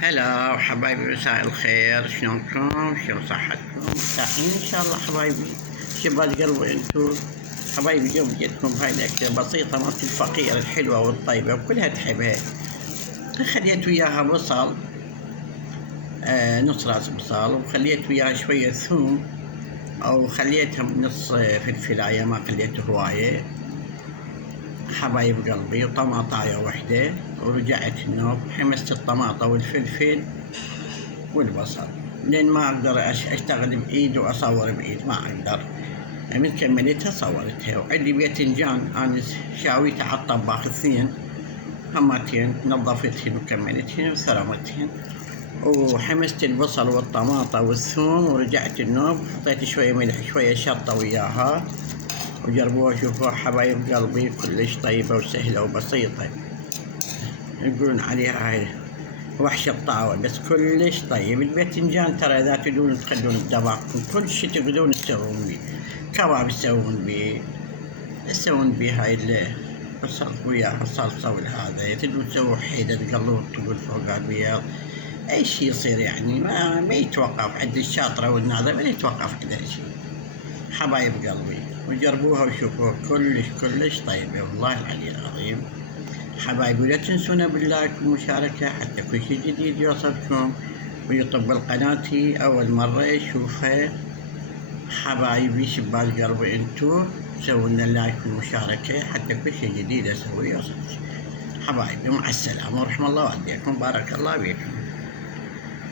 هلا حبايبي، مساء الخير. شلونكم؟ شلون صحتكم؟ مرتاحين ان شاء الله حبايبي. شباب قلبي انتو حبايبي، اليوم جيتكم هاي الاكله بسيطه مالت الفقير الحلوه والطيبه وكلها تحبها. خليت وياها بصل، نص راس بصل، وخليت وياها شويه ثوم، او خليتها نص فلفلايه، ما خليته هوايه حبايب قلبي، وطماطايه وحده. ورجعت النوب حمست الطماطة والفلفل والبصل لين ما اقدر اشتغل بايد واصور بايد، ما اقدر. من كملتها صورتها. وعندي باذنجان انا شاويتها على الطباخ، اثنين همتين نظفتهن وكملتهن وثرمتهن. وحمست البصل والطماطة والثوم، ورجعت النوب حطيت شوية ملح شوية شطة وياها، وجربوها شوفوها حبايب قلبي، كلش طيبة وسهلة وبسيطة. يقولون عليها هاي وحش الطاوة، بس كلش طيب. الباذنجان ترى إذا تريدون تخلون بدماغكم كل شي تقدرون تسوون بيه. كباب تسوون بيه هاي البصل وياها صلصة، والهذا تقدرون تسووا حيدة تقلون تقول فوق البيض. أي شي يصير يعني، ما يتوقف عند الشاطرة والناظر، ما يتوقف كذا شي حبايب قلبي. وجربوها وشوفوها كلش طيبة والله العلي العظيم حبايبي. لا تنسونا باللايك والمشاركة حتى كل شي جديد يوصلكم ويطب قناتي أول مرة يشوفها. حبايبي شبال قلبي انتو سووا لنا اللايك والمشاركة حتى كل شي جديد اسويه يوصلكم حبايبي. مع السلامة ورحمة الله والديكم، بارك الله بكم.